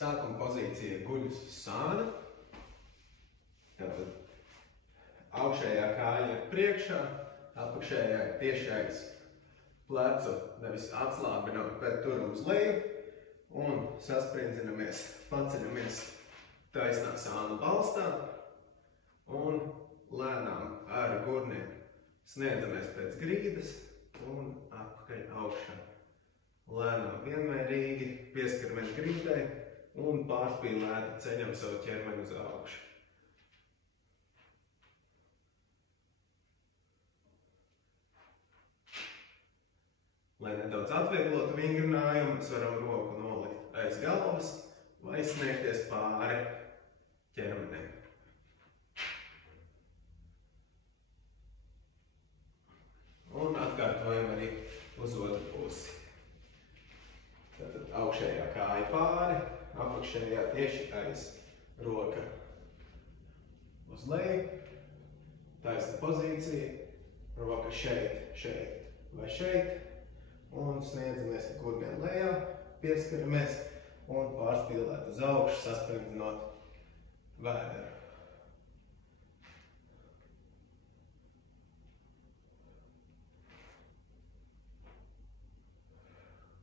Sākuma pozīcija ir guļus uz sāna. Tātad augšējā kāja ir priekšā, apakšējā ir tiešais plecu nevis atslābinot, bet turam uz leju. Un sasprindзinamies, paceļamies taisnā sāna balstā. Un lēnām ar gurniem sniedzamies pēc grīdas un atpakaļ augšā. Lēnām vienmērīgi pieskaramies grīdai un pārspīlēti ceļam savu ķermeni uz augšu. Lai nedaudz atvieglotu vingrinājumu, mēs varam roku nolikt aiz galvas vai sniegties pāri ķermenim. Un atkārtojam arī uz otru pusi. Tātad augšējā kāja pāri, apakšējā tieši aiz roka uz leju, taisna pozīcija, roka šeit, šeit vai šeit, un sniedzamies ar gurniem lejā, pieskaramies un pārspīlēt uz augšu, sasprindzinot vēderu.